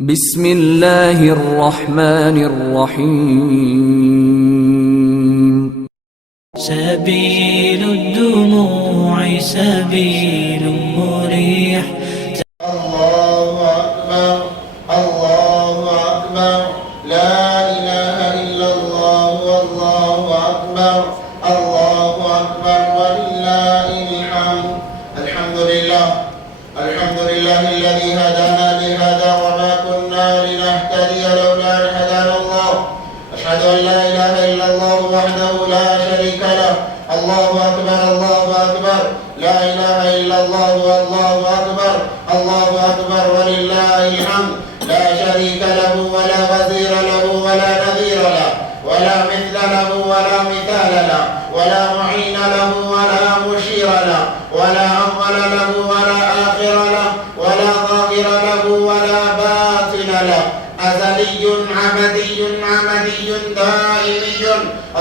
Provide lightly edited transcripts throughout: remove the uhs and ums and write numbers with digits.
بسم الله الرحمن الرحيم. سبيل الدموع سبيل مريح. الله أكبر الله أكبر لا إله إلا الله والله أكبر الله أكبر ولله الحمد. الحمد لله الذي هدانا لهذا وما كنا لنهتدي لولا أن هدانا الله. أشهد أن لا إله إلا الله وحده لا شريك له. الله أكبر الله أكبر لا إله إلا الله والله أكبر الله أكبر ولله الحمد. لا شريك له ولا وزير له ولا نظير له ولا مثل له ولا مثال له ولا معين له ولا مشير له ولا أول له ولا آخر له ولا ظاهر له ولا باطن له. أزلي عبدي عمدي دائمي.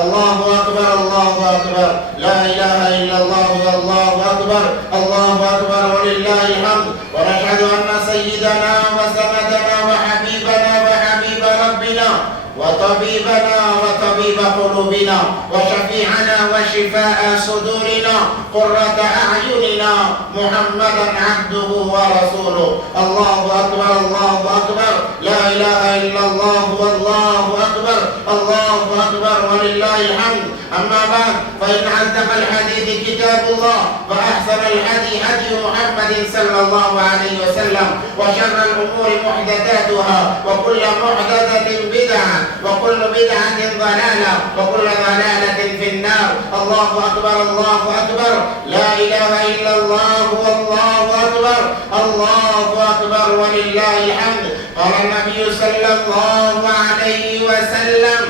الله أكبر الله أكبر لا إله إلا الله والله أكبر الله أكبر ولله الحمد. ونشهد أن سيدنا وسندنا وحبيبنا وحبيب ربنا وطبيبنا وطبيب قلوبنا وشفيعنا وشفاء صدورنا قرة أعيننا محمدا عبده ورسوله. الله أكبر الله أكبر لا إله إلا الله والله أكبر الله أكبر ولله الحمد. أما بعد فإن أصدق الحديث كتاب الله وأحسن الهدي هدي محمد صلى الله عليه وسلم وشر الأمور محدثاتها وكل محدثة بدعة وكل بدعة ضلالة وكل ضلالة في النار. الله أكبر الله أكبر لا إله إلا الله والله أكبر الله أكبر ولله الحمد. قال النبي صلى الله عليه وسلم: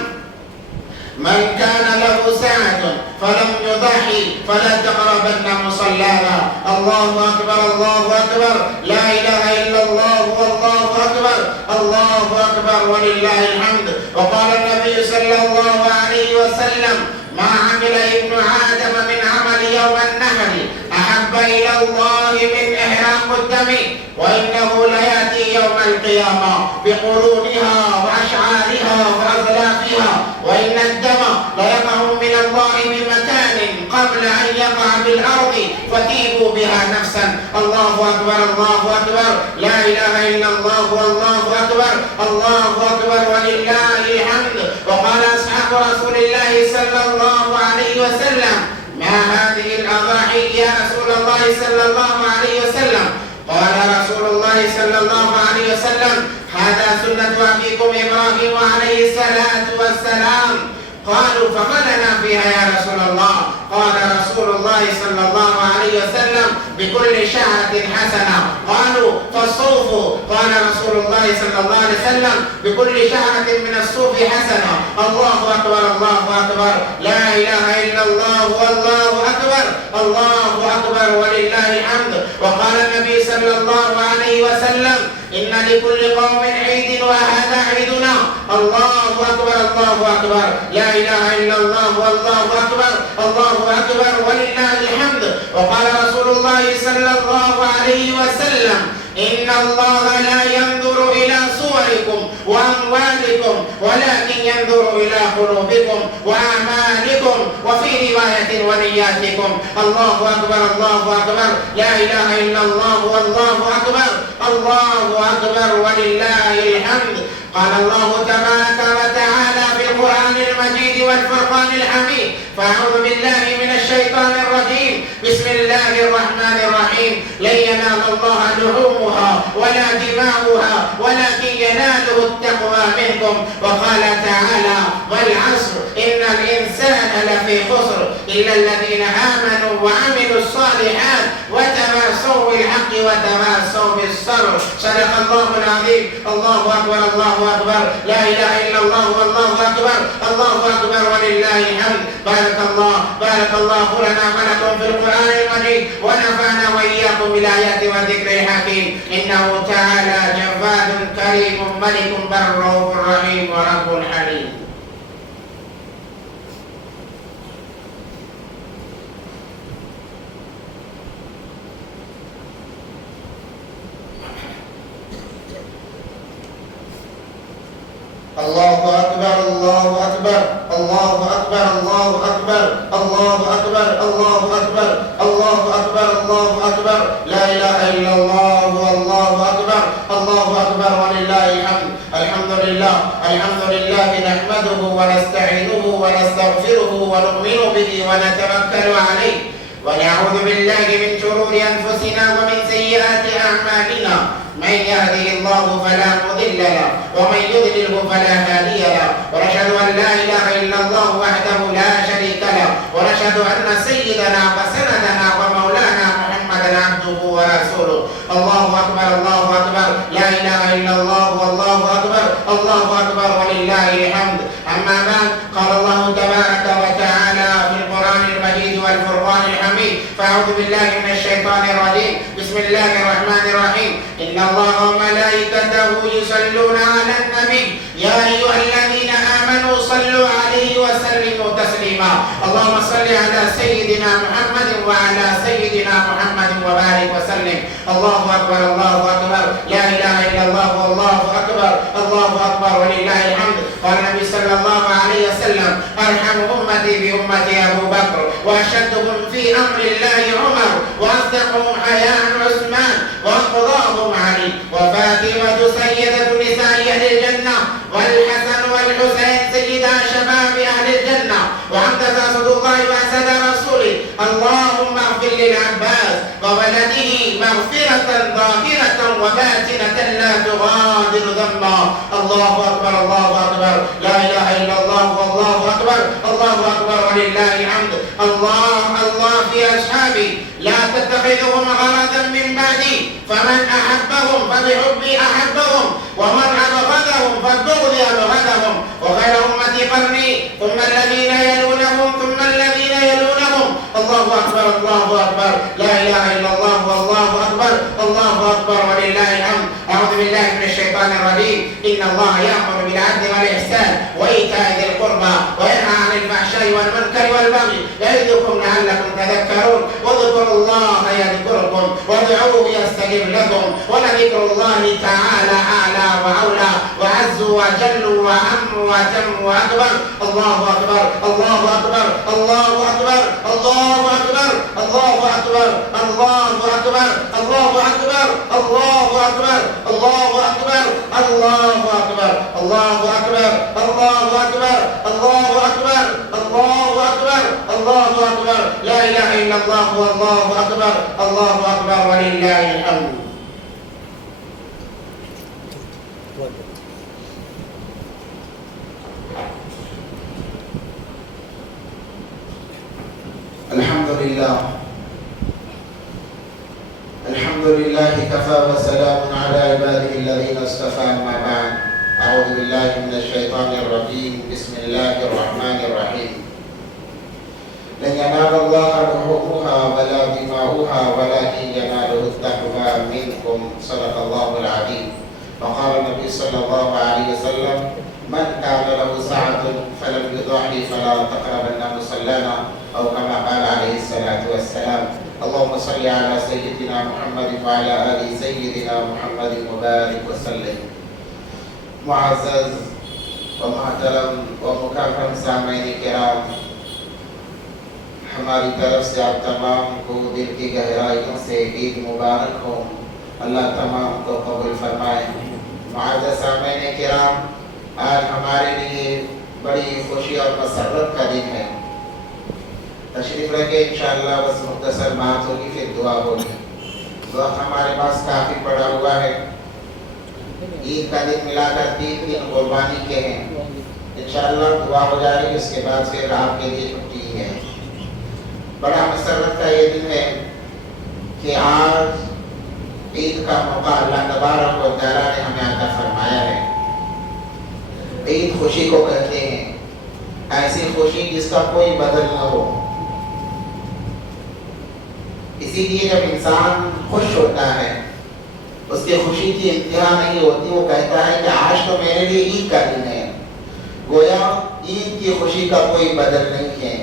من كان له ساعة فلم يضحي فلا تقربن مصلانا. الله أكبر الله أكبر لا إله إلا الله والله أكبر الله أكبر ولله الحمد. وقال النبي صلى الله عليه وسلم: ما عمل ابن آدم من عمل يوم النحر أحب إلى الله من إحراق الدم وإنه ليأتي يوم القيامة بقرونها وأشعارها وأظلافها وإن الدم ليقع من الله بمكان قبل أن يقع بالأرض فتيبوا بها نفسا. الله أكبر الله أكبر لا إله إلا الله والله أكبر الله أكبر ولله الحمد. وقال أصحاب رسول الله صلى الله عليه وسلم: ما هذه الأضاحي يا رسول الله صلى الله عليه وسلم؟ قال رسول الله صلى الله عليه وسلم: هذا سنة أبيكم إبراهيم عليه الصلاة والسلام. قالوا: فما لنا فيها يا رسول الله؟ قال رسول الله صلى الله عليه وسلم: بكل شعرة حسنة. قالوا: فالصوف؟ قال رسول الله صلى الله عليه وسلم: بكل شعرة من الصوف حسنة. الله أكبر الله أكبر لا إله إلا الله والله أكبر الله أكبر ولله الحمد. وقال النبي صلى الله عليه وسلم: إن لكل قوم عيد وهذا عيدنا. الله أكبر الله أكبر لا إله إلا الله والله أكبر الله أكبر ولله الحمد. وقال رسول الله صلى الله عليه وسلم: إن الله لا ينظر إلى صوركم وأموالكم ولكن ينظر إلى قلوبكم وأعمالكم وفي رواية ونياتكم. الله أكبر الله أكبر لا إله إلا الله والله أكبر الله أكبر ولله الحمد. قال الله تبارك وتعالى في القرآن المجيد والفرقان الحميد: فأعوذ بالله من الشيطان الرجيم بسم الله الرحمن الرحيم. لن ينال الله لحومها ولا دماؤها ولكن يناله التقوى منكم. وقال تعالى: والعصر إن الإنسان لفي خسر إلا الذين آمنوا وعملوا الصالحات وتواصوا بالحق وتواصوا بالصبر. صدق الله العظيم. الله أكبر الله أكبر لا إله إلا الله والله أكبر الله أكبر ولله الحمد. بارك الله لنا ولكم في القرآن المجيد ونفعنا وإياكم بالآيات والذكر الحكيم. إنه تعالى جواد كريم ملك بر رحيم ورب حليم. الله أكبر الله أكبر الله أكبر الله أكبر الله أكبر الله أكبر الله أكبر الله أكبر لا إله إلا الله والله أكبر الله أكبر ولله الحمد الحمد لله نحمده ونستعينه ونستغفره ونؤمن به ونتوكل عليه ونعوذ بالله من شرور أنفسنا ومن سيئات أعمالنا من يهده الله فلا مضل له ومن يضلله فلا هادي له ونشهد أن لا إله إلا الله وحده لا شريك له ونشهد أن سيدنا وسندنا ومولانا محمدا عبده ورسوله الله أكبر لا إله إلا الله والله أكبر ولله الحمد أما بعد قال الله تبارك وتعالى في القرآن المجيد والفرقان الحميد فأعوذ بالله من الشيطان الرجيم بسم الله الرحمن الرحيم إن الله وملائكته يصلون على النبي يا أيها الذين آمنوا صلوا عليه وسلموا تسليما اللهم صل على سيدنا محمد وعلى سيدنا محمد وبارك وسلم الله أكبر لا إله إلا الله والله أكبر ولله الحمد قال النبي صلى الله عليه وسلم أرحم أمتي بأمتي أبو بكر وأشدهم في أمر الله عمر وأصدقهم حياء عثمان وأقضاهم علي وفاطمة سيدة نساء أهل الجنة والحسن والحسين سيدا شباب أهل الجنة وحمزة أسد الله وأسد رسوله اللهم اغفر للعباس وولده مغفرة ظاهرة وباطنة لا تغادر ذنبا الله أكبر لا إله إلا الله والله أكبر ولله الحمد الله في أصحابي لا تتخذهم غرضا من بعدي فمن أحبهم فبحبي أحبهم ومن أبغضهم فببغضي أبغضهم وخير أمتي قرني ثم الذين يلونهم الله أكبر لا إله إلا الله والله أكبر ولله الحمد أعوذ بالله من الشيطان الرجيم إن الله يأمر بالعدل والإحسان وإيتاء ذي القربى وينهى عن الفحشاء والمنكر والبغي يعظكم لعلكم تذكرون واذكروا الله يذكركم وادعوه يستجب لكم ولذكر الله تعالى أعلى وأولى وعز وجل وأم وتم وأكبر الله أكبر لا إله إلا الله والله أكبر ولله الحمد الحمد لله كفى وسلام على عباده الذين اصطفى أما بعد أعوذ بالله من الشيطان الرجيم بسم الله الرحمن الرحيم لن ينال الله لحومها ولا دماؤها ولكن يناله التقوى منكم صدق الله العظيم وقال النبي صلى الله عليه وسلم من كان له سعة فلم يضحي فلا تقربن مصلانا أو كما قال عليه الصلاة والسلام اللهم صل على سيدنا محمد وعلى آل سيدنا محمد وبارك وسلم معزز ومحترم ومكرم سامعین کرام ہماری طرف سے آپ تمام کو دل کی گہرائیوں سے عید مبارک ہو اللہ تمام کو قبول فرمائے معزز سامعین کرام آج ہمارے لیے بڑی خوشی اور مسرت کا دن ہے تشریف رکھے انشاءاللہ بس مختصر بات ہوگی پھر دعا ہوگی وقت ہمارے پاس کافی پڑا ہوا ہے عید کا دن ملا کر 3 دن قربانی کے ہیں انشاءاللہ دعا ہو جائے گی اس کے بعد پھر آپ کے لیے چھٹی ہے بڑا مسرت کا یہ دن ہے کہ آج عید کا موقع اللہ تبارک و تعالیٰ نے ہمیں عطا فرمایا ہے عید خوشی کو کہتے ہیں ایسی خوشی جس کا کوئی بدل نہ ہو اسی لیے جب انسان خوش ہوتا ہے اس کی خوشی کی انتہا نہیں ہوتی وہ کہتا ہے کہ آج تو میرے لیے عید کا دن ہے گویا عید کی خوشی کا کوئی بدل نہیں ہے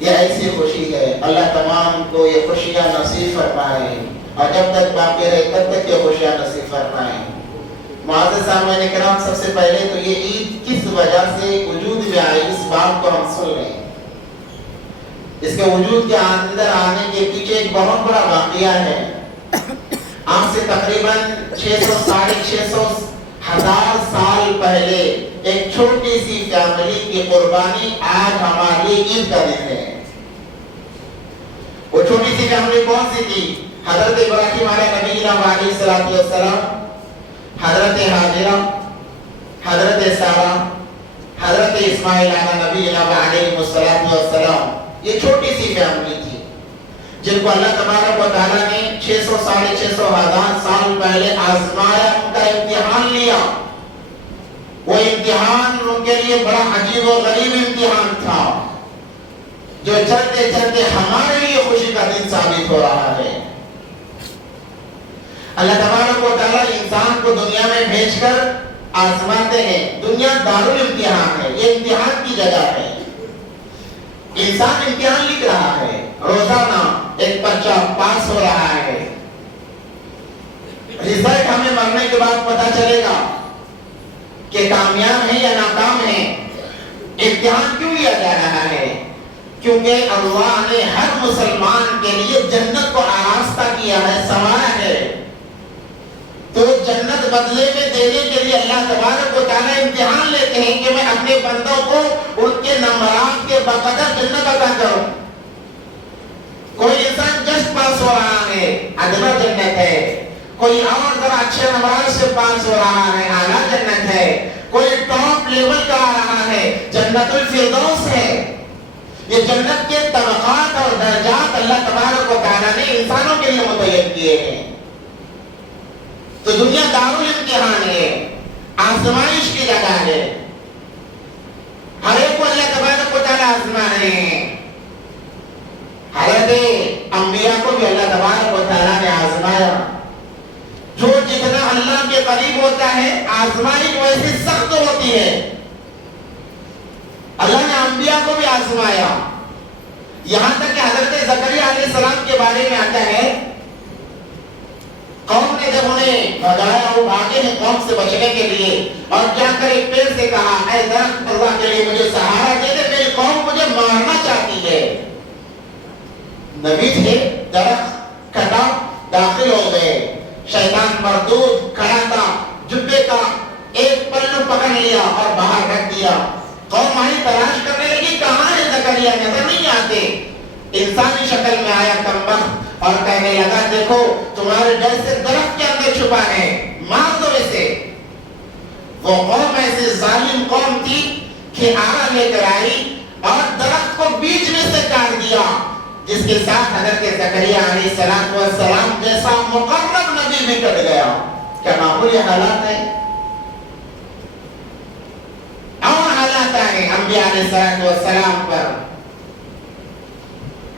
یہ ایسی خوشی ہے اللہ تمام کو یہ خوشیاں نصیب فرمائے اور جب تک باقی رہے تب تک یہ خوشیاں نصیب فرمائے معزز سامعین کرام، سب سے پہلے تو یہ عید کس وجہ سے وجود میں آئی اس بات کو ہم سن رہے ہیں۔ اس کے وجود کے اندر آنے کے پیچھے ایک بہت بڑا واقعہ ہے۔ آج سے تقریباً 600 ساڑھے 600 ہزار سال پہلے ایک چھوٹی سی فیملی کی قربانی آج ہمارے لیے عید کا دن ہے۔ وہ چھوٹی سی فیملی کون سی تھی؟ حضرت ابراہیم علیہ نبی علیہ السلام، حضرت حاجرہ، حضرت سارہ، حضرت اسماعیل علیہ نبی علیہ السلام۔ یہ چھوٹی سی فیملی تھی جن کو اللہ تبارک و تعالیٰ نے 600 ساڑھے 600 ہزار سال پہلے آزمایا، ان کا امتحان لیا۔ وہ امتحان ان کے لیے بڑا عجیب و غریب امتحان تھا، جو چلتے چلتے ہمارے لیے خوشی کا دن ثابت ہو رہا ہے۔ اللہ تبارک و تعالیٰ انسان کو دنیا میں بھیج کر آزماتے ہیں۔ دنیا دارالامتحان ہے، یہ امتحان کی جگہ ہے۔ انسان امتحان لکھ رہا ہے، روزانہ ایک بچہ پاس ہو رہا ہے۔ رزلٹ ہمیں مرنے کے بعد پتہ چلے گا کہ کامیاب ہے یا ناکام ہے۔ امتحان کیوں لیا جا رہا ہے؟ کیونکہ اللہ نے ہر مسلمان کے لیے جنت کو آراستہ کیا ہے، سنوارا ہے۔ تو جنت بدلے میں دینے کے لیے اللہ تبارک و تعالیٰ امتحان لیتے ہیں کہ میں اپنے بندوں کو ان کے نمبرات کے بقدر جنت عطا کروں۔ کوئی انسان جسٹ پاس ہو رہا ہے، ادنا جنت ہے۔ کوئی اور ذرا اچھے نمبرات سے پاس ہو رہا ہے، اعلیٰ جنت ہے۔ کوئی ٹاپ لیول کا آ رہا ہے، جنت الفردوس ہے۔ یہ جنت کے طبقات اور درجات اللہ تبارک و تعالیٰ نے انسانوں کے لیے متعین کیے ہیں۔ تو دنیا دارالامتحان ہے، آزمائش کی جگہ ہے۔ ہر ایک کو اللہ تبارک و تعالیٰ آزما رہے ہیں۔ حضرت انبیاء کو بھی اللہ تبارک و تعالیٰ نے آزمایا۔ جو جتنا اللہ کے قریب ہوتا ہے، آزمائش ویسے سخت ہوتی ہے۔ اللہ نے انبیاء کو بھی آزمایا، یہاں تک کہ حضرت زکریا علیہ السلام کے بارے میں آتا ہے، قوم نے جب انہیں بھگایا، وہ بھاگے ہیں قوم سے بچنے کے لیے، اور جا کر ایک پیڑ سے کہا، اے درخت اللہ کے لیے مجھے سہارا دے دے، میری قوم مجھے مارنا چاہتی ہے۔ نبی تھے، درخت کٹا، داخل ہو گئے۔ شیطان مردود کھڑا تھا، جبے کا ایک پلو پکڑ لیا اور باہر رکھ دیا۔ قوم آئی، تلاش کرنے لگی، کہاں ہے زکریا؟ نظر نہیں آتے۔ انسانی شکل میں آیا کمبخت اور کہنے لگا، دیکھو تمہارے ڈر سے درخت کے اندر چھپا ہے، مار دو اسے۔ وہ قوم ایسی ظالم قوم تھی کہ آرا لے کر آئی اور درخت کو بیچ میں سے کاٹ دیا، جس کے ساتھ حضرت زکریا علیہ السلام جیسا مقرب نبی بھی کٹ گیا۔ کیا معمولی حالات ہے؟ اور حالات آئے انبیاء علیہ السلام پر۔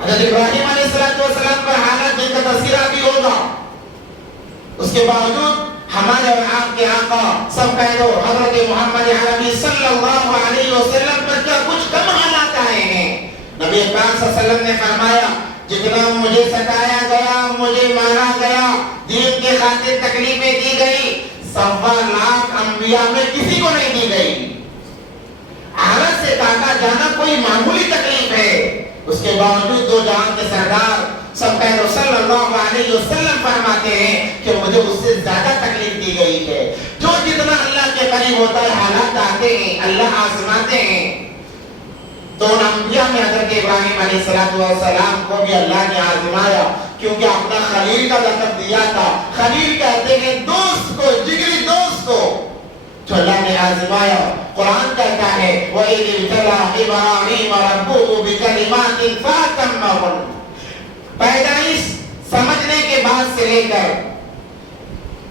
حضرت ابراہیم علیہ السلام پر حالات جن کا تذکرہ بھی ہوگا، اس کے باوجود ہمارے اور آپ کے آقا سب کہہ دو حضرت محمد عربی صلی اللہ علیہ وسلم پر کیا کچھ کم حالات آئے ہیں۔ نبی پاک صلی اللہ علیہ وسلم نے فرمایا، جتنا مجھے ستایا گیا، مجھے مارا گیا، دین کے خاطر تکلیفیں دی گئی، 1.25 لاکھ انبیاء میں کسی کو نہیں دی گئی۔ عرب سے کاٹا جانا کوئی معمولی تکلیف ہے، اس کے باوجود دو جہان کے سردار سب کہہ صلی اللہ علیہ وسلم فرماتے ہیں کہ مجھے اس سے زیادہ تکلیف دی گئی ہے۔ جو جتنا اللہ کے قریب ہوتا ہے، حالات آتے ہیں، اللہ آزماتے ہیں۔ تو ان انبیاء میں حضرت ابراہیم علیہ السلام کو بھی اللہ نے آزمایا، کیونکہ اپنا خلیل کا لقب دیا تھا۔ خلیل کہتے ہیں دوست کو، جگری دوست کو، جو اللہ نے آزمایا۔ قرآن کہتا ہے وَإِذِ ابْتَلَىٰ إِبْرَاهِيمَ رَبُّهُ بِكَلِمَاتٍ فَأَتَمَّهُنَّ۔ پیدائش سمجھنے کے بعد سے لے کر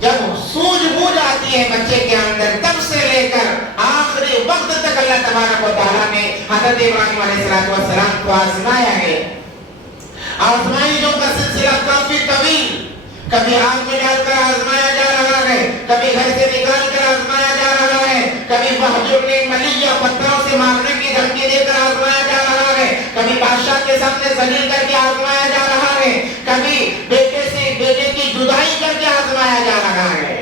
جب سوجھ بوجھ آتی ہے بچے کے اندر، تب سے لے کر آخری وقت تک اللہ تبارک و تعالیٰ نے حضرت ابراہیم علیہ السلام کو آزمایا ہے۔ آزمائشوں کا سلسلہ کافی طویل، کبھی آگ میں ڈال کر آزمایا جا رہا ہے، کبھی گھر سے نکال کر آزمایا جا رہا ہے، کبھی وحجرنی ملیہ پتھروں سے مارنے کی دھمکی دے کر آزمایا جا رہا ہے، کبھی بادشاہ کے سامنے ذلیل کر کے آزمایا جا رہا ہے، کبھی بیٹے سے بیٹے کی جدائی کر کے آزمایا جا رہا ہے۔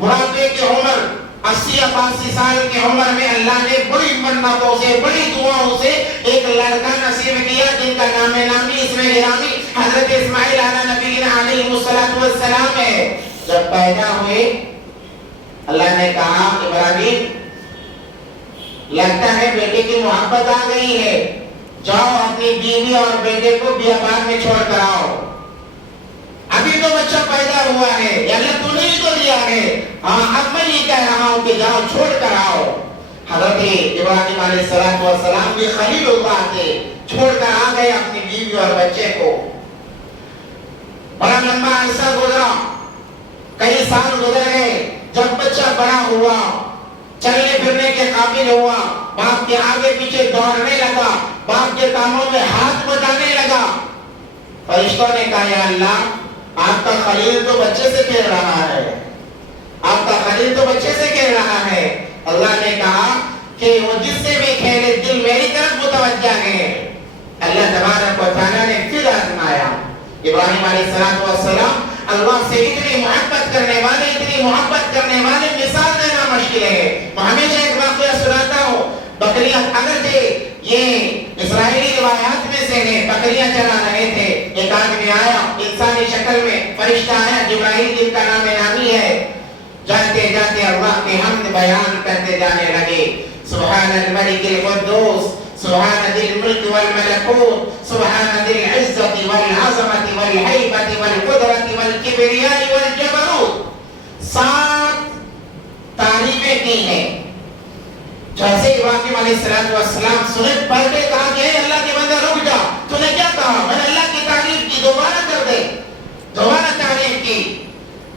بڑھاپے کی عمر 80-82 سال کی عمر میں اللہ نے بڑی منتوں سے بڑی دعاؤں سے ایک لڑکا نصیب کیا جن کا نام نامی اس میں گرامی حضرت اسماعیل علیہ نبی علیہ السلام ہے. جب پیدا ہوئے اللہ نے کہا ابراہیم لگتا ہے بیٹے کی محبت آ گئی ہے, جاؤ اپنی بیوی اور بیٹے کو بیابان میں چھوڑ کر آؤ. ابھی تو بچہ پیدا ہوا ہے, اللہ تو نے تو دیا ہے, ہاں اب میں یہ کہہ رہا ہوں کہ جاؤ چھوڑ کر آؤ. حضرت ابراہیم علیہ السلام بھی خلیل اللہ تھے, چھوڑ کر آ گئے اپنی بیوی اور بچے کو. بڑا لمبا عرصہ گزرا, کئی سال گزر گئے. جب بچہ بڑا ہوا, چلنے پھرنے کے قابل ہوا, باپ کے آگے پیچھے دوڑنے لگا, باپ کے کاموں میں ہاتھ بٹانے لگا. فرشتوں نے کہا یا اللہ, آپ کا خلیل تو بچے سے کھیل رہا ہے, آپ کا خلیل تو بچے سے کھیل رہا ہے. اللہ نے کہا کہ وہ جس سے بھی کھیلے دل میری طرف متوجہ ہے. اللہ تبارک و تعالیٰ نے پھر آزمایا. ابراہیم علیہ السلام اللہ سے اتنی محبت کرنے والے مثال دینا مشکل ہے. میں ہمیشہ ایک واقعہ سناتا ہوں. بکریاں اگرچہ یہ اسرائیلی روایات میں سے ہیں, بکریاں چلا رہے تھے, ایک آدمی آیا انسانی شکل میں, فرشتہ آیا جبرائیل جن کا نام نامی ہے. جاتے جاتے اللہ کی حمد بیان کرتے جانے لگے. سبحان الملک القدوس, سبحان ذی الملک والملکوت, سبحان ذی العزت والعظمت والہیبت والقدرت والکبریاء والجبروت. 7 تعریفیں کی ہیں. جیسے ابراہیم علیہ السلام سنے پڑھ کے کہا کہ اے اللہ کے بندہ رک جا, تو نے کیا کہا؟ میں نے اللہ کی تعریف کی, دوبارہ کر دے. دوبارہ تعریف کی,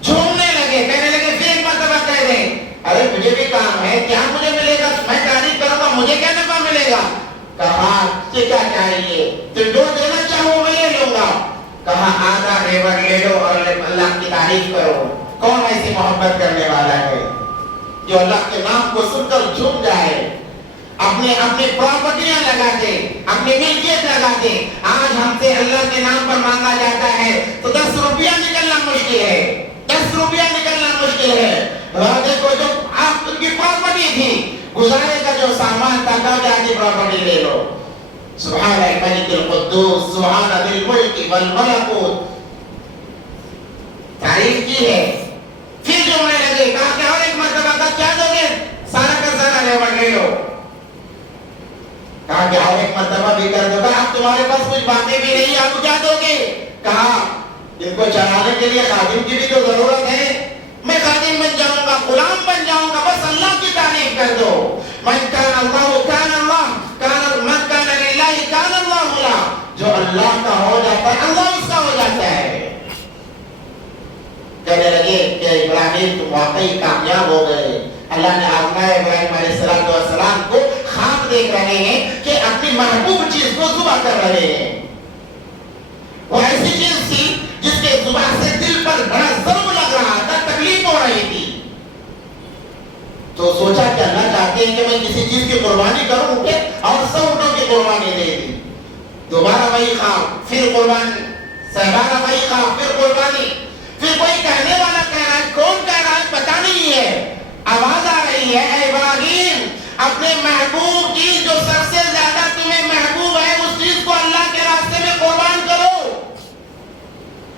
جھومنے لگے, کہنے لگے پھر ایک مرتبہ کہہ دیں. ارے مجھے بھی کام ہے, کیا مجھے ملے گا؟ میں تعریف کروں گا, مجھے کیا نفع ملے گا؟ کہا کہ کیا چاہیے؟ تم جو دینا چاہو میں یہ لوں گا. کہا آدھا ریور لے لو اور اللہ کی تعریف کرو. کون ایسی محبت کرنے والا ہے جو اللہ کے نام کو سن کر جھوم جائے, اپنی پراپرٹیاں لگا دے, اپنی ملکیت لگا دے. آج ہم سے اللہ کے نام پر مانگا جاتا ہے تو 10 روپیہ نکلنا مشکل ہے, 10 روپیہ نکلنا مشکل ہے. دیکھو جو آپ کی پراپرٹی تھی, گزارے کا جو سامان تھا, کہا جا کے پراپرٹی لے لو. سبحان الملک القدوس, سبحان ذی الملک والملکوت. تعریف کی ہے. پھر جو ہونے لگے, کہا کہ اور ایک مرتبہ کا کیا دو گے؟ سارا کا سارا لیور لے لو. کہا کہ اور ایک مرتبہ بھی کر دو. کہا اب تمہارے پاس کچھ باتیں بھی نہیں, آپ کیا دو گے؟ کہا ان کو چلانے کے لیے خادم کی بھی تو ضرورت ہے, میں خادم بن جاؤں گا, غلام بن جاؤں گا, بس اللہ کی تعریف کر دو. من کان اللہ کان اللہ, من کان للہ کان اللہ لا. جو اللہ کا ہو جاتا ہے اللہ اس کا ہو جاتا ہے. کہنے لگے کہ ابراہیم تم واقعی کامیاب ہو گئے. اللہ نے آزمایا ابراہیم علیہ السلام کو, خواب دیکھ رہے ہیں کہ اپنی محبوب چیز کو ذبح کر رہے ہیں. وہ ایسی چیز تھی جس کے ذبح سے دل پر بڑا ضرب لگ رہا تھا, تکلیف ہو رہی تھی. تو سوچا کہ اللہ چاہتے ہیں کہ میں کسی چیز کی قربانی کروں کہ اور 100 اونٹوں کی قربانی دے دی. دوبارہ وہی خواب, پھر قربانی, سہرانہ وہی خواب, پھر قربانی. پھر کوئی کہنے والا کہہ رہا ہے, کون کہہ رہا ہے پتہ نہیں ہے, آواز آ رہی ہے, اے ابراہیم اپنے محبوب کی جو سب سے زیادہ تمہیں محبوب ہے اس چیز کو اللہ کے راستے میں قربان کرو.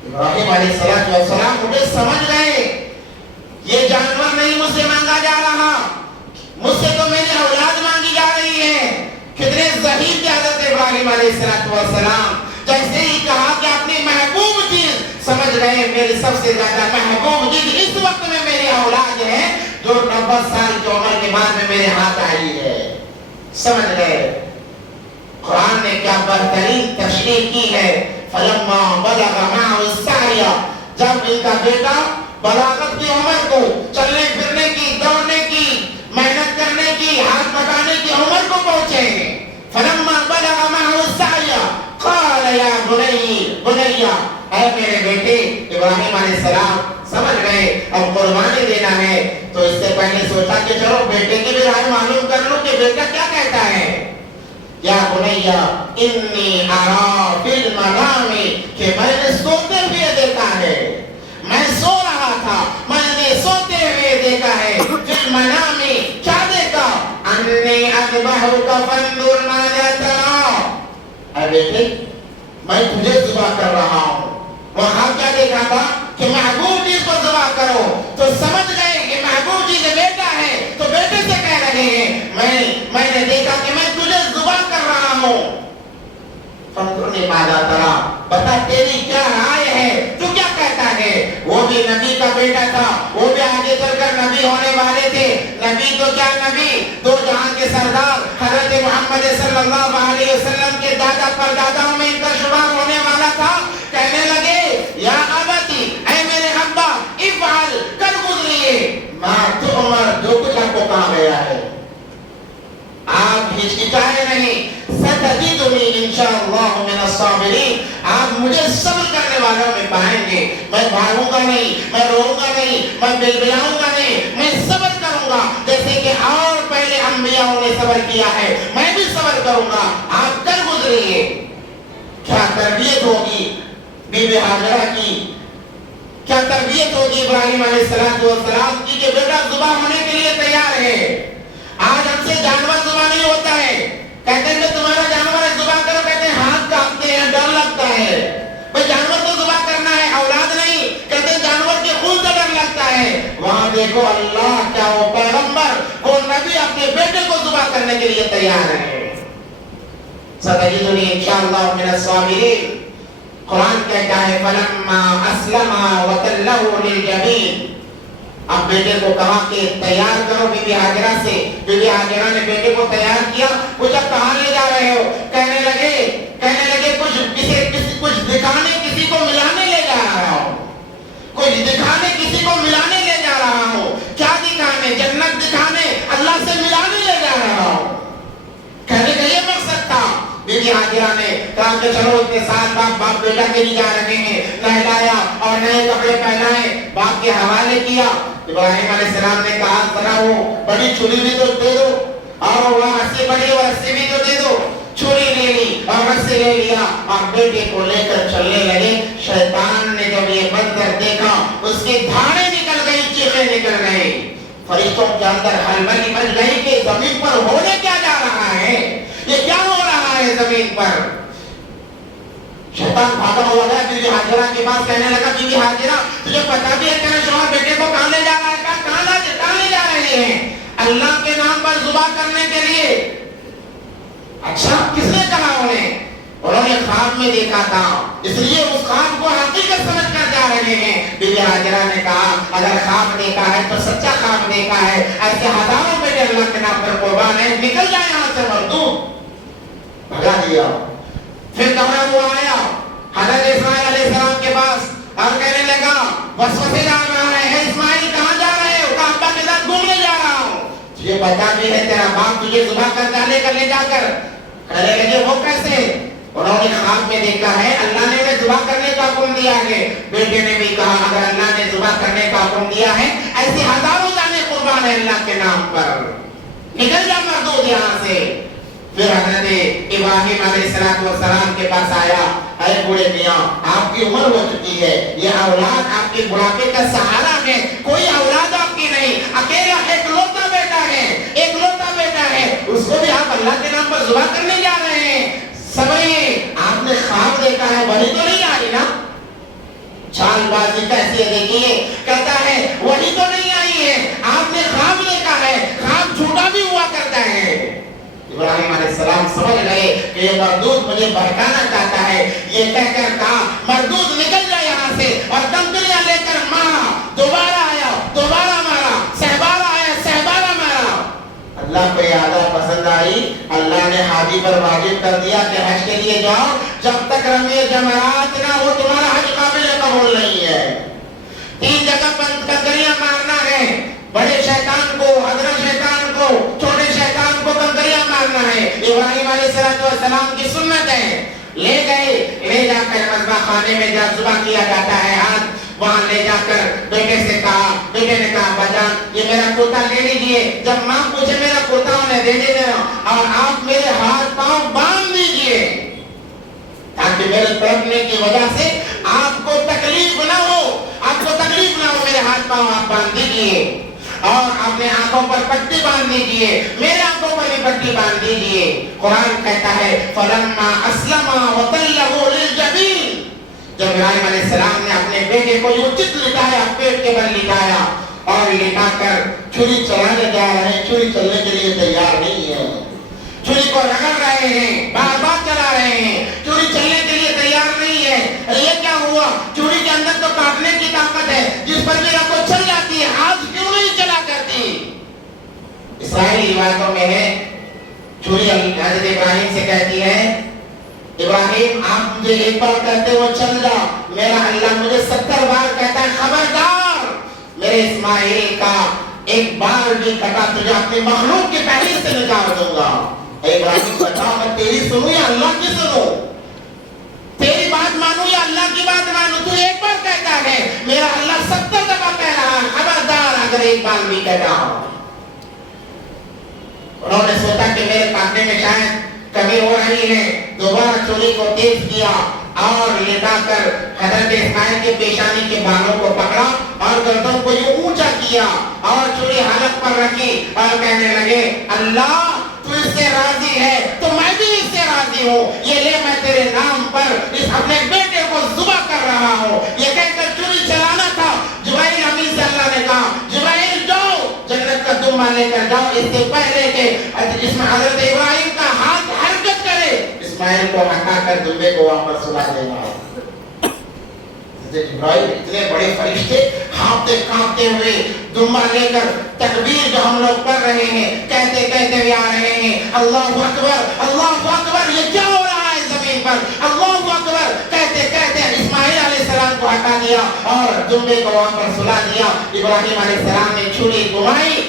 ابراہیم علیہ السلام مجھے سمجھ گئے, یہ جانور نہیں مجھ سے مانگا جا رہا, مجھ سے تو میری اولاد مانگی جا رہی ہے. کتنے ذہین تھے حضرت ابراہیم علیہ السلام. جیسے ہی کہا کہ اپنی محبوب چیز, سمجھ رہے میری سب سے زیادہ محبوب چیز اس وقت میں میری اولاد ہے جو 90 سال کی عمر کے بعد میں میرے ہاتھ آئی ہے. سمجھ گئے. قرآن نے کیا بہترین تشریح کی ہے. فلما بلغ معه السعي, جب ان کا بیٹا بلاغت کی عمر کو, چلنے پھرنے کی, دوڑنے کی, محنت کرنے کی, ہاتھ بٹانے کی عمر کو پہنچے. فلما بلغ معه السعي قال یا بنیا, اے میرے بیٹے. ابراہیم علیہ السلام سمجھ گئے اب قربانی دینا ہے, تو اس سے پہلے سوچا کہ چلو بیٹے کی بھی رائے معلوم کر لوں کہ بیٹا کیا کہتا ہے. یا بنیا انی ارا فی المنام, کہ میں نے سوتے ہوئے دیکھا ہے, میں سو رہا تھا, میں نے سوتے ہوئے فانظر ماذا ترى، اے بیٹے میں تجھے ذبح کر رہا ہوں۔ وہاں کیا دیکھا تھا کہ محبوب چیز کو ذبح کرو، تو سمجھ گئے کہ محبوب چیز بیٹا ہے، تو بیٹے سے کہہ رہے ہیں میں نے دیکھا کہ میں تجھے ذبح کر رہا ہوں۔ فانظرنی ماذا ترى، بتا تیری کیا رائے ہے، تو کیا کہتا ہے؟ وہ بھی نبی کا بیٹا تھا، وہ بھی آگے چل کر نبی ہونے والے تھے۔ نبی تو کیا نبی، دو جہاں کے سردار حضرت محمد صلی اللہ علیہ وسلم کے دادا پرداداؤں میں ان کا شمار ہونے والا تھا۔ کہنے لگے یا ابتی، اے میرے ابا، افعل، کر گزریے ما تؤمر، جو کچھ آپ کو کہا گیا ہے۔ آپ ہچکچائے نہیں، ستجدنی انشاءاللہ من الصابرین، آپ مجھے صبر کرنے والوں میں پائیں گے۔ میں بھاگوں گا نہیں، میں روؤں گا نہیں، میں بلبلاؤں گا نہیں، میں صبر کروں گا جیسے کہ اور پہلے انبیاءوں نے صبر کیا ہے، میں بھی صبر کروں گا۔ آپ کر گزریے۔ کیا تربیت ہوگی بی بی ہاجرہ کی، کیا تربیت ہوگی ابراہیم علیہ السلام کی کہ بیٹا ذبح ہونے کے لیے تیار ہے۔ آج ہم سے جانور ذبح نہیں ہوتا ہے، کہتے ہیں کہ تمہارا جانور ہے ذبح کرو، کہتے ہیں ہاتھ کانپتے ہیں، ڈر لگتا ہے۔ بھئی جانور تو ذبح کرنا ہے، اولاد نہیں، کہتے ہیں جانور کے خون سے ڈر لگتا ہے۔ وہاں دیکھو اللہ کیا وہ پیغمبر، وہ نبی اپنے بیٹے کو ذبح کرنے کے لیے تیار ہے۔ ستجدنی انشاءاللہ من الصابرین۔ قرآن کہتا ہے فلما اسلما وتلہ للجبین، اب بیٹے کو کہا کہ تیار کرو بی بی ہاجرہ سے۔ بی بی ہاجرہ نے بیٹے کو تیار کیا۔ کچھ اب کہاں لے جا رہے ہو؟ کہنے لگے کچھ دکھانے کسی کو ملانے لے جا رہا ہوں، کچھ دکھانے کسی کو ملانے لے جا رہا ہوں۔ کیا دکھانے؟ جنت دکھانے، اللہ سے ملانے لے جا رہا ہوں۔ کہنے کا یہ مقصد تھا۔ بی بی ہاجرہ نے کہا کہ چلو اتنے سال باپ بیٹا کے لیے جا رہے ہیں، نہلایا اور نئے کپڑے پہنائے، باپ کے حوالے کیا۔ ابراہیم علیہ السلام نے کہا ذرا وہ بڑی چھری بھی تو دے دو، اور وہ رسی بڑی وہ رسی بھی تو دے دو۔ چھری لے لی اور رسی لے لیا اور بیٹے کو لے کر چلنے لگے۔ شیطان نے جب یہ منظر دیکھا اس کی دھاڑیں نکل گئی، چیخیں نکل گئی۔ فرشتوں کے اندر ہلبلی مچ گئی کہ زمین پر ہونے کیا جا رہا ہے، یہ کیا ہو رہا ہے زمین پر۔ شیطان بھاگا ہوا گیا بی بی ہاجرہ کے پاس، کہنے لگا بی بی ہاجرہ تجھے پتا بھی ہے تیرا شوہر بیٹے کو کہاں لے جا رہا ہے؟ کہاں لے جا رہے ہیں؟ اللہ کے نام پر ذبح کرنے کے لیے۔ اچھا کس نے کہا انہوں نے خواب میں دیکھا تھا، اس لیے اس خواب کو حقیقت سمجھ کر جا رہے ہیں۔ بی بی ہاجرہ نے کہا اگر خواب دیکھا ہے تو سچا خواب دیکھا ہے، ایسے ہزاروں بیٹے اللہ کے نام پر قربان ہے، نکل جائے یہاں سے مردود۔ بھگا دیا۔ پھر دوڑا ہوا آیا حضرت اسماعیل علیہ السلام کے پاس اور کہنے لگا وسوسے ڈال رہا ہے، اے اسماعیل کہاں جا رہے ہو؟ کہا ابا کے ساتھ گھومنے جا رہا ہوں۔ تجھے پتا بھی ہے تیرا باپ تجھے ذبح کر ڈالے گا لے جا کر۔ کہنے لگے وہ کیسے؟ انہوں نے خواب میں دیکھا ہے اللہ نے انہیں ذبح کرنے کا حکم دیا ہے۔ بیٹے نے بھی کہا اگر اللہ نے ذبح کرنے کا حکم دیا ہے ایسے ہزاروں جانے قربان ہے اللہ کے نام پر، نکل جا مردود یہاں سے۔ پھر حضرت ابراہیم علیہ السلام کے پاس آیا، اے بوڑھے میاں آپ کی عمر ہو چکی ہے، یہ اولاد آپ کے بڑھاپے کا سہارا ہے، کوئی اولاد آپ کی نہیں، اکیلا ایک لوتا بیٹا ہے، اس کو بھی آپ اللہ کے نام پر ذبح کرنے جا رہے ہیں۔ سمجھئے آپ نے خواب دیکھا ہے، وہی تو نہیں آئی نا؟ چال بازی کیسے دیکھیے، کہتا ہے وہی تو نہیں آئی ہے، آپ نے خواب دیکھا ہے، خواب جھوٹا بھی ہوا کرتا ہے۔ ابراہیم علیہ السلام سمجھ گئے کہ یہ مردود مجھے بہکانا چاہتا ہے، یہ کہہ کر کہا مردود نکل جائے یہاں سے، اور کنکریاں لے کر مارا، دوبارہ آیا دوبارہ مارا، سہبارہ آیا سہبارہ مارا۔ اللہ کو یہ عادت پسند آئی، اللہ نے حاجی پر واجب کر دیا کہ حج کے لیے جاؤ، جب تک رمی جمرات نہ ہو تمہارا حج قابل قبول نہیں ہے۔ 3 جگہ کنکریاں مارنا ہے، بڑے شیطان کو، حضرت شیطان کو، چھوٹے شیطان کو کنکریاں مارنا ہے، ابراہیم علیہ السلام کی سنت ہے۔ لے گئے، لے جا کر مذبح خانے میں جب ذبح کیا جاتا ہے، ہاتھ وہاں لے جا کر بیٹے سے کہا، بیٹے نے کہا بجان یہ میرا کرتا لے لیجئے، جب ماں پوچھے میرا کرتا انہیں دے دینا، اور آپ میرے ہاتھ پاؤں باندھ دیجئے تاکہ میرے تڑپنے کی وجہ سے آپ کو تکلیف نہ ہو، میرے ہاتھ پاؤں آپ باندھ دیجئے۔ اور اپنے آنکھوں پر پٹی باندھ دیجئے، میرے آنکھوں پر بھی پٹی باندھ دیجئے۔ قرآن کہتا ہے فَلَمَّا أَسْلَمَا وَتَلَّهُ لِلْجَبِينِ، جب ابراہیم علیہ السلام نے اپنے بیٹے کو یوں چت لٹایا، پیٹ کے بل لٹایا اور لٹا کر چھری چلانے جا رہے ہیں، چھری چلنے کے لیے تیار نہیں ہے، چھری کو رگڑ رہے ہیں، بار بار چلا رہے ہیں، چھری چلنے کے لیے تیار نہیں ہے۔ یہ کیا ہوا؟ چھری کے اندر تو کاٹنے کی طاقت ہے، جس پر بھی کو چل جاتی ہے، آج کیوں نہیں چلا کرتی؟ اسرائیلی روایتوں میں ہے چھری حضرت ابراہیم سے کہتی ہے ابراہیم آپ مجھے ایک بار کہتے وہ چل جا، میرا اللہ مجھے 70 بار کہتا ہے خبردار، میرے اسماعیل کا ایک بار بھی کٹا تجھے اپنے مخلوق کے پہلے سے نکال دوں گا۔ اے ابراہیم بتا میں تیری سنوں یا اللہ کی سنوں؟ تیری بات مانوں یا اللہ کی بات مانوں؟ تو ایک بار کہتا ہے، میرا اللہ 70 دفعہ کہہ رہا ہے خبردار اگر ایک بار بھی کہتا ہو۔ انہوں نے سوچا کہ میرے کاٹنے میں شاید کمی ہو رہی ہے، دوبارہ چھری کو تیز کیا اور لٹا کر حضرت اسماعیل کے پیشانی کے بالوں کو پکڑا اور گردن کو یوں اونچا کیا اور چھری حلق پر رکھی اور کہنے لگے اللہ تو اس سے راضی ہے تو میں بھی اس سے راضی ہوں، یہ لے میں تیرے نام پر اس اپنے بیٹے کو ذبح کر رہا ہوں۔ یہ کہہ کر چھری چلانا تھا، جبرائیل امین سے اللہ نے کہا جبرائیل جاؤ جنت کا دمبا لے کر جاؤ، اس سے پہلے کہ اس میں حضرت ابراہیم کا ہاتھ حرکت کرے اسماعیل کو ہٹا کر دمبے کو واپس سلا دینا۔ حضرت ابراہیم اتنے بڑے فرشتے ہانپتے کانپتے ہوئے دمبا لے کر تکبیر جو ہم لوگ پڑھ رہے ہیں کہتے کہتے ہوئے آ رہے ہیں اللہ اکبر، یہ کیا ہو رہا ہے زمین پر؟ اللہ اکبر کہتے کہتے اسماعیل علیہ السلام کو ہٹا دیا اور دمبے کو واپس سلا دیا۔ ابراہیم علیہ السلام نے چھری گھمائی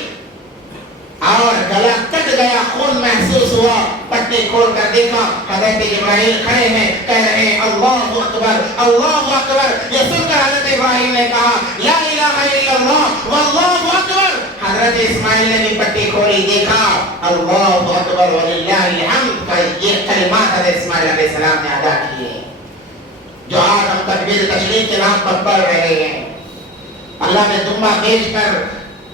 اور گلا کٹ گیا، خون محسوس ہوا، پٹی کھول کر دیکھا حضرت جبرائیل کھڑے ہیں، کہہ رہے ہیں اللہ اکبر اللہ اکبر۔ یہ سن کر حضرت ابراہیم نے کہا لا الہ الا اللہ واللہ اکبر۔ حضرت اسماعیل نے بھی پٹی کھولی، دیکھا اللہ اکبر وللہ الحمد۔ یہ کلمات حضرت اسماعیل علیہ السلام نے ادا کیے جو آج ہم تکبیر تشریف کے نام پر پڑھ رہے ہیں۔ اللہ نے دمبا بیچ کر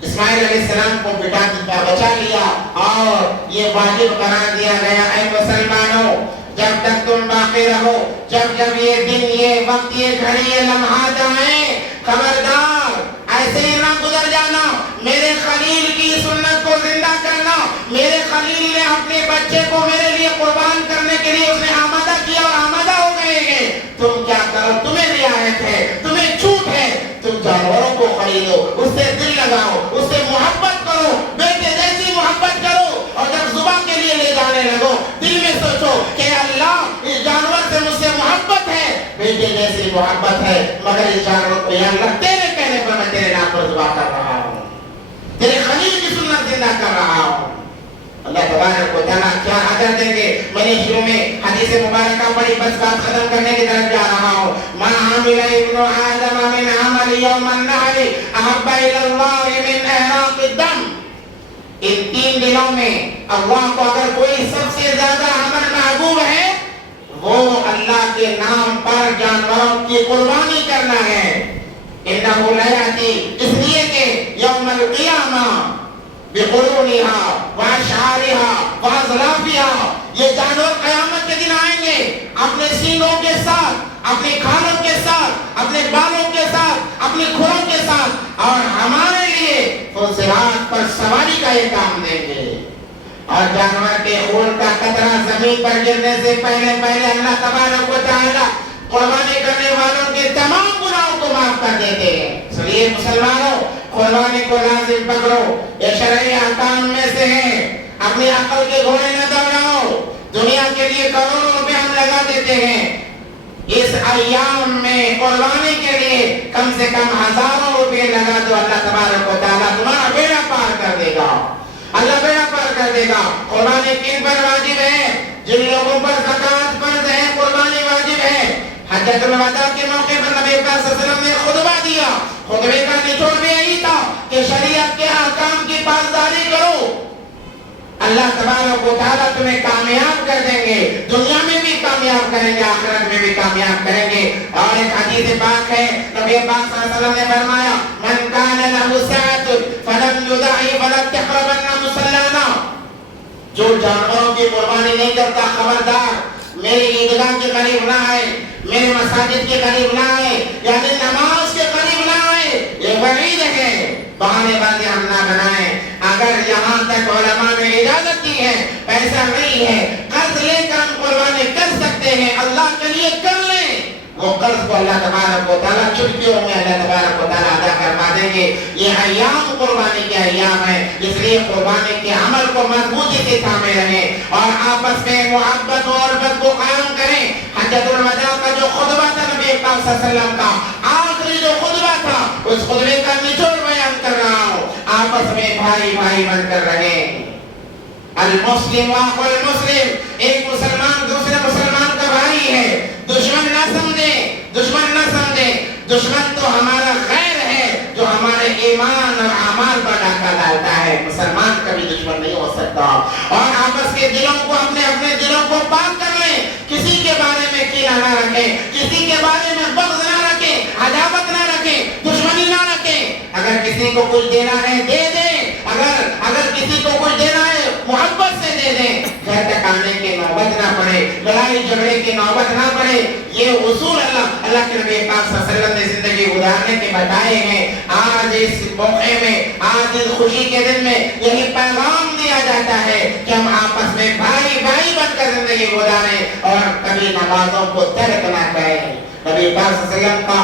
اسماعیل علیہ السلام کو بچا لیا اور یہ واجب قرار دیا گیا اے مسلمانوں جب تک تم باقی رہو، جب جب یہ دن یہ وقت یہ گھڑی یہ لمحات آئیں، خبردار ایسے ہی نہ گزر جانا، میرے خلیل کی سنت کو زندہ کرنا۔ میرے خلیل نے اپنے بچے کو میرے لیے قربان کرنے کے لیے اس نے آمادہ کیا اور آمادہ ہو گئے ہیں۔ تم کیا کرو؟ تمہیں رعایت ہے، تمہیں چھوٹ ہے، تم جانوروں کو خریدو، اس سے دل لگاؤ، اس سے محبت کرو، بیٹے جیسی محبت کرو، اور جب ذبح کے لیے لے جانے لگو دل میں سوچو کہ اللہ اس جانور سے مجھ سے محبت ہے، بیٹے جیسی محبت ہے، مگر اس جانور کو یا اللہ تیرے کہنے پر میں تیرے نام پر ذبح کر رہا ہوں، تیرے خلیل کی سنت زندہ کر رہا ہوں۔ اللہ تبارک و تعالیٰ کیا اجر دیں گے؟ میں نے شروع میں حدیث مبارکہ پڑھی، بس بات ختم کرنے کی طرف جا رہا ہوں۔ ما عمل ابن آدم من عمل یوم النحر احب الی اللہ من احراق الدم۔ ان 3 دنوں میں اللہ کو اگر کوئی سب سے زیادہ عمل محبوب ہے وہ اللہ کے نام پر جانوروں کی قربانی کرنا ہے۔ انہ لیاتی، اس لیے کہ یوم القیامہ بقرونها واشعارها واظلافها، یہ جانور قیامت کے دن آئیں گے اپنے سینگوں کے ساتھ، اپنے کھالوں کے ساتھ، اپنے بالوں کے ساتھ، اپنے کھروں کے ساتھ، اور ہمارے لیے فصلات پر سواری کا یہ کام دیں گے۔ اور جانور کے خون کا قطرہ زمین پر گرنے سے پہلے اللہ تبارک و تعالی قربانی کرنے والوں کے تمام گناہوں کو معاف کر دیتے ہیں۔ سنیے مسلمانوں، قربانی کو لازم پکڑو، یہ شرعی احکام میں سے ہے۔ اپنی عقل کے گھوڑے نہ دوڑاؤ، دنیا کے لیے کروڑوں روپے ہم لگا دیتے ہیں، اس ایام میں قربانی کے لیے کم سے کم ہزاروں روپے لگا دو، اللہ تبارک و تعالیٰ تمہارا بیڑا پار کر دے گا، اللہ بیڑا پار کر دے گا۔ قربانی کن پر واجب ہے؟ جن لوگوں پر زکوٰۃ فرض ہے قربانی واجب ہے۔ حجۃ الوداع کے موقع پر نبی پاک صلی اللہ علیہ وسلم نے خطبہ دیا، خطبے کا نچوڑ بھی یہی تھا کہ شریعت کے احکام کی پاسداری کرو، اللہ تبارک و تعالیٰ تمہیں کامیاب کر دیں گے، دنیا میں بھی کامیاب کریں گے، آخرت میں بھی کامیاب کریں گے۔ اور ایک حدیث پاک ہے، نبی پاک صلی اللہ علیہ وسلم نے فرمایا من کان لہ سعۃ فلم يدعي فلا تقربن مصلانا، جو جانوروں کی قربانی نہیں کرتا خبردار میری عیدگاہ کے قریب نہ آئے، میرے مساجد کے قریب نہ آئے، یعنی نماز کے قریب نہ آئے۔ یہ وعید ہے، بہانے بازی ہم نہ بنائیں۔ اگر یہاں تک علماء نے اجازت دی ہے، پیسہ نہیں ہے، قرض لے کر ہم قربانی کر سکتے ہیں، اللہ کے لیے کر لیں، وہ قرض کو اللہ تبارک و تعالیٰ چٹکیوں میں اللہ تبارک و تعالیٰ ادا کروا دیں گے۔ یہ ایام قربانی کے ایام ہیں، اس لیے قربانی کے عمل کو مضبوطی سے تھامے رہیں اور آپس میں محبت و عرفت کو قائم کریں۔ حجۃ الوداع کا جو خطبہ تھا نبی پاک صلی اللہ علیہ وسلم کا، آخری جو خطبہ تھا، اس خطبے کا نچوڑ بیان کر رہا ہوں۔ آپس میں بھائی بھائی بن کر رہیں۔ المسلم واخو المسلم، ایک مسلمان دوسرے مسلمان کا بھائی ہے، دشمن نہ سمجھیں، دشمن نہ سمجھیں، دشمن تو ہمارا غیر ہے جو ہمارے ایمان اور اعمال پر ڈاکہ ڈالتا ہے، مسلمان کبھی دشمن نہیں ہو سکتا۔ اور آپس کے دلوں کو اپنے اپنے دلوں کو پاک کر لیں، کسی کے بارے میں کینہ نہ رکھیں، کسی کے بارے میں بغض نہ رکھیں، عداوت نہ رکھیں، دشمنی نہ رکھیں۔ اگر کسی کو کچھ دینا ہے دے دیں، اگر کسی کو کچھ دینا ہے محبت سے دے دیں، گھر تک آنے کی نوبت نہ پڑے، لڑائی جھگڑے کی نوبت نہ پڑے۔ یہ اصول اللہ کے نبی پاک صلی اللہ علیہ وسلم نے زندگی گزارنے کے بتائے ہیں۔ آج اس موقع میں، آج اس خوشی کے دن میں یہی پیغام دیا جاتا ہے کہ ہم آپس میں بھائی بھائی بن کر زندگی گزاریں اور کبھی نمازوں کو ترک نہ کریں۔ نبی پاک صلی اللہ علیہ وسلم کا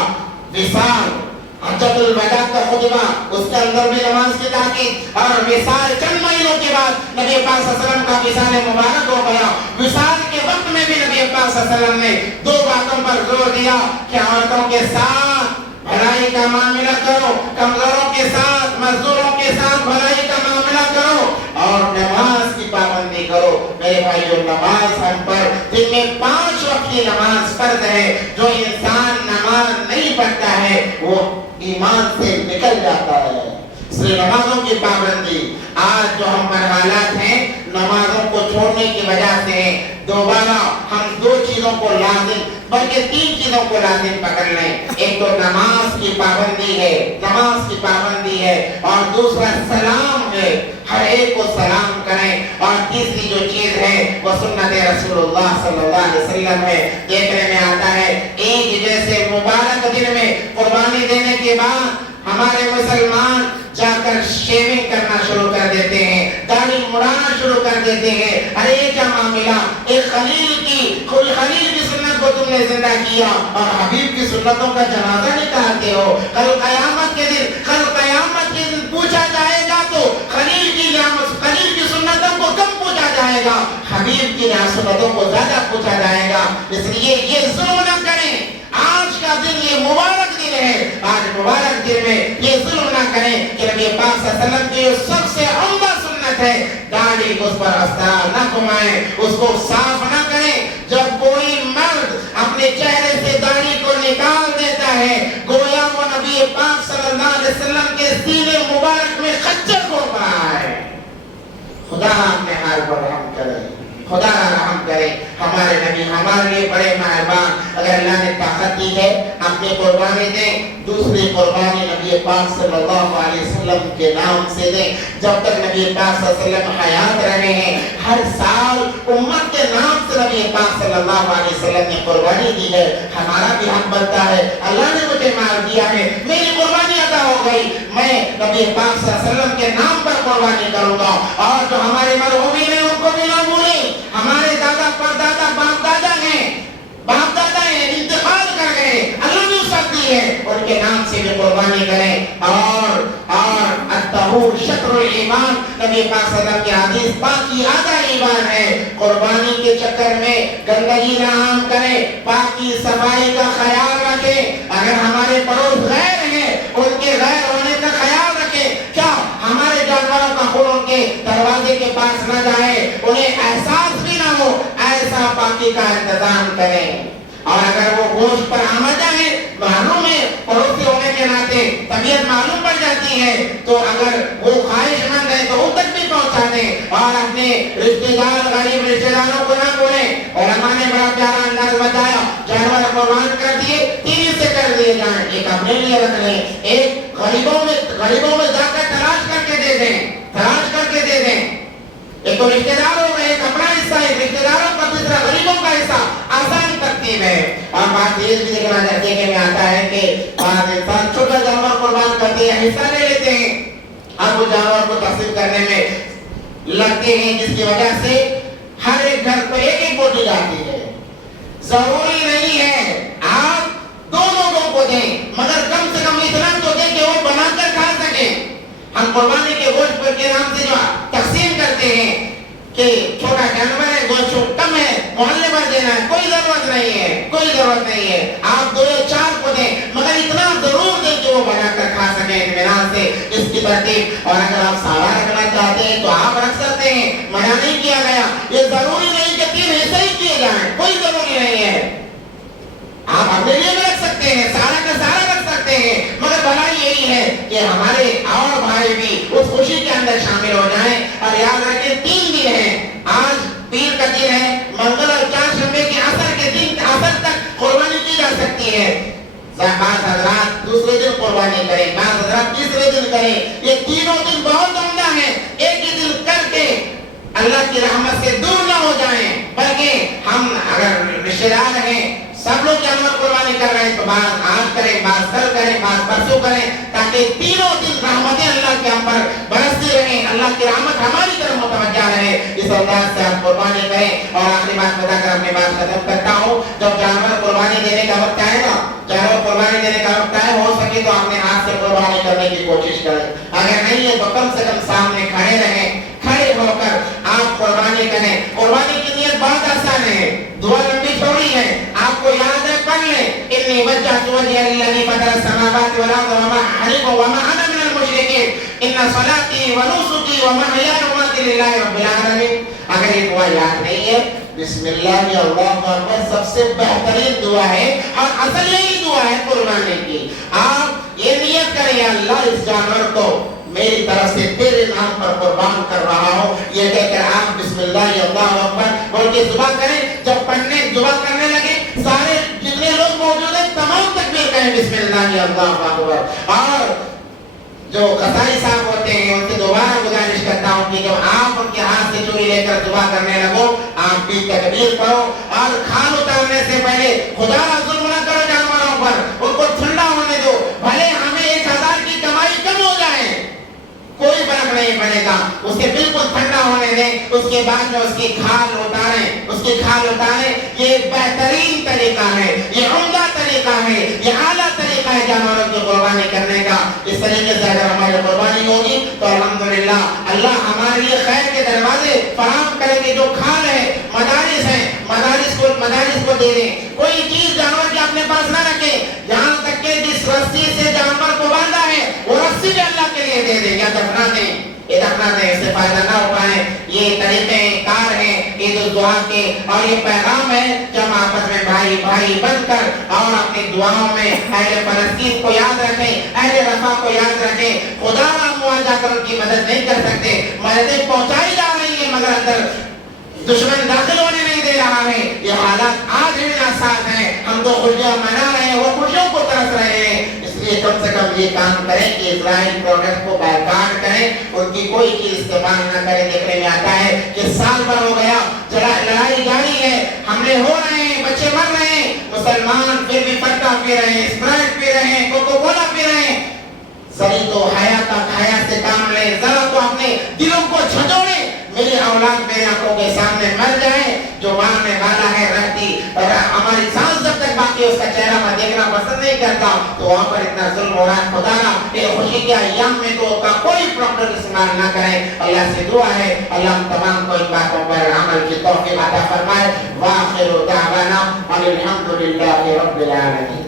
وصال، حجۃ الوداع کا خطبہ، اس کے اندر بھی نماز کی تاکید، اور وصال چند مہینوں کے بعد نبی پاک صلی اللہ علیہ وسلم کا وصال مبارک ہو گیا۔ وصال کے وقت میں بھی نبی پاک صلی اللہ علیہ وسلم نے دو باتوں پر زور دیا کہ عورتوں کے ساتھ بھلائی کا معاملہ کرو، کمزوروں کے ساتھ، مزدوروں کے ساتھ بھلائی کا معاملہ کرو، اور نماز کی پابندی کرو۔ میرے بھائیو، نماز ہم پر دن میں 5 وقت کی نماز فرض ہے۔ جو انسان نماز نہیں پڑھتا ہے وہ ایمان سے نکل جاتا ہے۔ اس لیے نمازوں کی پابندی، آج جو ہم پر حالات ہیں نمازوں کو چھوڑنے کی وجہ سے، دوبارہ ہم 2 چیزوں کو لازم بلکہ 3 چیزوں کو لازم پکڑ لیں۔ ایک تو نماز کی پابندی ہے، نماز کی پابندی ہے، اور دوسرا سلام ہے، ہر ایک کو سلام کریں، اور تیسری جو چیز ہے وہ سنت رسول اللہ صلی اللہ علیہ وسلم ہے۔ دیکھنے میں آتا ہے عید جیسے مبارک دن میں قربانی دینے کے بعد ہمارے مسلمان جا کر شیونگ کرنا شروع کر دیتے ہیں، داڑھی مڑانا شروع کر دیتے ہیں۔ ارے کیا معاملہ، ایک خلیل کی سنت کو تم نے زندہ کیا اور حبیب کی سنتوں کا جنازہ نکالتے ہو۔ کل قیامت کے دن پوچھا جائے گا تو خلیل کی سنتوں کو کم پوچھا جائے گا، حبیب کی سنتوں کو زیادہ پوچھا جائے گا۔ اس لیے یہ ظلم نہ کریں۔ آج کا دن یہ مبارک دن ہے، آج مبارک دن میں یہ ظلم نہ کریں کہ نبی پاک صلی اللہ علیہ وسلم کی سب سے عمدہ سنت ہے داڑھی کو اس پر استار نہ گھمائیں، اس کو صاف نہ کریں۔ جب کوئی مرد اپنے چہرے سے داڑھی کو نکال دیتا ہے گویا وہ نبی پاک صلی اللہ علیہ وسلم کے سینے مبارک میں خنجر گھوم رہا ہے۔ خدا اپنے حال پر رحم کرے، خدا رحم کرے۔ ہمارے نبی ہمارے لیے بڑے مہربان، اگر اللہ نے طاقت دی ہے اپنی قربانی دیں، دوسری قربانی نبی پاک صلی اللہ علیہ وسلم کے نام سے دیں۔ جب تک نبی پاک صلی اللہ علیہ وسلم حیات رہے ہیں، ہر سال امت کے نام سے نبی پاک صلی اللہ علیہ وسلم نے قربانی دی ہے۔ ہمارا بھی حق بنتا ہے، اللہ نے مجھے مال دیا ہے، میری قربانی ادا ہو گئی، میں نبی پاک صلی اللہ علیہ وسلم کے نام پر قربانی کروں گا۔ اور جو ہمارے مرحومین ہیں ان کو بھی نہ بھولیں، ہمارے دادا پردادا باپ دادا ہیں، انتقال کر گئے، اللہ نے وصیت دی ہے، ان کے نام سے بھی قربانی کریں۔ اور الطہور شطر الایمان، نبی پاک صلی اللہ علیہ وسلم کی حدیث پاکی آدھا ایمان ہے۔ قربانی کے چکر میں گندگی نہ عام کریں، پاکی صفائی کا خیال رکھیں۔ اگر ہمارے پڑوس غیر ہیں ان کے غیر ہونے کا خیال رکھیں، کیا ہمارے جانوروں کا خون ان کے دروازے کے پاس نہ جائے، انہیں احساس بھی نہ ہو، ایسا پاکی کا انتظام کریں۔ اور اگر وہ گوشت پر آمدہ ہے، معلوم ہے پڑوسی ہونے کے ناطے طبیعت معلوم پڑ جاتی ہے، تو اگر وہ خواہش مند ہے تو ان تک بھی پہنچا دیں، اور اپنے رشتہ دار غریب رشتہ داروں کو نہ بولیں۔ علماء نے بڑا پیارا انداز بتایا، جانور قربان کر دیے 3 سے کر دیے جائیں، ایک اپنے لیے رکھ لیں، ایک غریبوں میں جا کر تلاش کر کے دے دیں۔ ایک تو رشتہ داروں میں ایک اپنا حصہ، ایک رشتہ داروں کا، دوسرا غریبوں کا حصہ، آسان ترتیب ہے۔ اور بات یہ بھی دیکھنے میں آتا ہے کہ بعض انسان چھوٹا جانور قربان کرتے ہیں، حصہ لے لیتے ہیں، اب وہ جانور کو تقسیم کرنے میں لگتے ہیں، جس کی وجہ سے ہر ایک گھر کو ایک ایک بوٹی جاتی ہے۔ ضروری نہیں ہے آپ دو لوگوں کو دیں، مگر کم سے کم اتنا تو دیں کہ وہ بنا کر کھا سکیں۔ ہم قربانی کے گوشت پر کے نام سے جو تقسیم کرتے ہیں کہ چھوٹا جانور ہے، گوشت کم ہے، محلے پر دینا ہے، کوئی ضرورت نہیں ہے، کوئی ضرورت نہیں ہے۔ آپ 2 یا 4 کو دیں، مگر اتنا ضرور دیں کہ وہ بنا کر کھا سکیں اطمینان سے، اس کی ترتیب۔ اور اگر آپ سارا رکھنا چاہتے ہیں تو آپ رکھ سکتے ہیں، منع نہیں کیا گیا۔ یہ ضروری نہیں کہ 3 حصے ہی کیے جائیں، کوئی ضروری نہیں ہے۔ آپ اپنے لیے بھی رکھ سکتے ہیں، سارا کا سارا رکھ سکتے ہیں، مگر بھلائی یہی ہے کہ ہمارے اور بھائی بھی اس خوشی کے اندر شامل ہو جائیں۔ اور یاد رکھیں 3 دن ہیں، آج پیر کا دن ہے، منگل اور چہارشنبے کے عصر کے دن عصر تک قربانی کی جا سکتی ہے۔ بعض حضرات دوسرے دن قربانی کریں، بعض حضرات تیسرے دن کریں، یہ تینوں دن بہت عمدہ ہیں۔ ایک ہی دن کر کے اللہ کی رحمت سے دور نہ ہو جائیں، بلکہ ہم اگر رشتہ دار ہیں، سب لوگ جانور قربانی کر رہے ہیں تو بعض آج کریں، بعض کل کریں، بعض پرسوں کریں، تاکہ تینوں دن رحمتیں اللہ کے ہم پر برستی رہیں، اللہ کی رحمت ہماری طرف متوجہ رہے۔ اس انداز سے آپ قربانی کریں۔ اور آخری بات بتا کر اپنی بات ختم کرتا ہوں، جب جانور قربانی دینے کا وقت آئے گا، جانور قربانی دینے کا وقت آئے، ہو سکے تو اپنے ہاتھ سے قربانی کرنے کی کوشش کریں، اگر نہیں ہے تو کم سے کم سامنے کھڑے رہیں، کھڑے ہو کر آپ قربانی کریں۔ قربانی کی نیت بہت آسان ہے، دعا لمبی چھوڑی ہے، آپ کو یاد ہے، پڑھ لیں، انی وجہت وجہی للذی فطر السماوات والارض وما حنیفا وما انا من المشرکین ان صلاتی ونسکی ومحیایا ومماتی للہ رب العالمین۔ اگر یہ دعا یاد نہیں ہے، بسم اللہ اللہ اکبر سب سے بہترین دعا ہے، اور اصل یہی دعا ہے قربانی کی۔ آپ یہ نیت کریں، اللہ اس جانور کو میری طرف سے تیرے نام پر قربان کر رہا ہوں، یہ کہہ کر آپ بسم اللہ اللہ اکبر بول کے ذبح کریں۔ جب ذبح کرنے لگے، سارے جتنے لوگ موجود ہیں تمام تکبیر کہیں بسم اللہ اللہ اکبر۔ اور جو قصائی صاحب ہوتے ہیں ان سے دوبارہ گزارش کرتا ہوں کہ جب آپ ان کے ہاتھ سے چوری لے کر ذبح کرنے لگو، آپ بھی تکبیر کرو، اور کھان اتارنے سے پہلے خدا را ظلم نہ کرو جانوروں پر، ان کو ٹھنڈا ہونے دو، بھلے ہمیں 1000 کی کمائی کم ہو جائے، کوئی فرق نہیں پڑے گا، اسے بالکل ٹھنڈا ہونے دیں، اس کے بعد میں اس کی کھال اتاریں۔ یہ بہترین طریقہ ہے، یہ عمدہ طریقہ ہے، یہ اعلیٰ طریقہ ہے جانوروں کی قربانی کرنے کا۔ اس طریقے سے اگر ہماری قربانی ہوگی تو الحمدللہ اللہ ہمارے لیے خیر کے دروازے فراہم کریں گے۔ جو کھال ہے، مدارس ہیں، مدارس کو دے دیں، کوئی چیز جانور کی اپنے پاس نہ رکھیں، یہاں تک کہ جس رسی سے جانور کو باندھا ہے وہ رسی بھی اللہ کے لیے دے دیں یا دفنا دیں، اس سے فائدہ نہ ہو پائے۔ یہ طریقے کار ہیں عید الضحیٰ کے، اور یہ پیغام ہے کہ ہم آپس میں بھائی بن کر اور اپنی دعاؤں میں اہل فلسطین کو یاد رکھیں، اہل رفح کو یاد رکھیں۔ خدا جا کر ان کی مدد نہیں کر سکتے، مددیں پہنچائی جا رہی ہیں مگر اندر دشمن داخل ہونے نہیں دے رہا ہے۔ یہ حالات آج بھی ناساز ہیں، ہم تو خوشیاں منا رہے ہیں، وہ خوشیوں کو ترس رہے ہیں۔ اس لیے کم سے کم یہ کام کریں کہ اسرائیل پروڈکٹ کو بائیکاٹ کریں، ان کی کوئی چیز استعمال نہ کریں۔ دیکھنے میں آتا ہے کہ سال بھر ہو گیا، لڑائی جاری ہے، حملے ہو رہے ہیں، بچے مر رہے ہیں، مسلمان پھر بھی پٹا پی رہے ہیں، اسپرائٹ پی رہے ہیں، کوکو کولا پی رہے ہیں۔ ذرا تو حیا سے کام لیں، ذرا تو اپنے دلوں کو جھنجھوڑیں۔ میری اولاد میری آنکھوں کے سامنے مر جائے، جو مارنے والا ہے رہتی اور ہماری سانس جب تک باقی اس کا چہرہ میں دیکھنا پسند نہیں کرتا، تو وہاں پر اتنا ظلم ہو رہا ہے۔ خدا نا یہ خوشی کے ایام میں تو کا کوئی پروڈکٹ استعمال نہ کریں۔ اللہ سے دعا ہے اللہ ہم تمام کو ان باتوں پر عمل کی توفیق عطا فرمائے۔ وآخر دعوانا الحمدللہ رب العالمین۔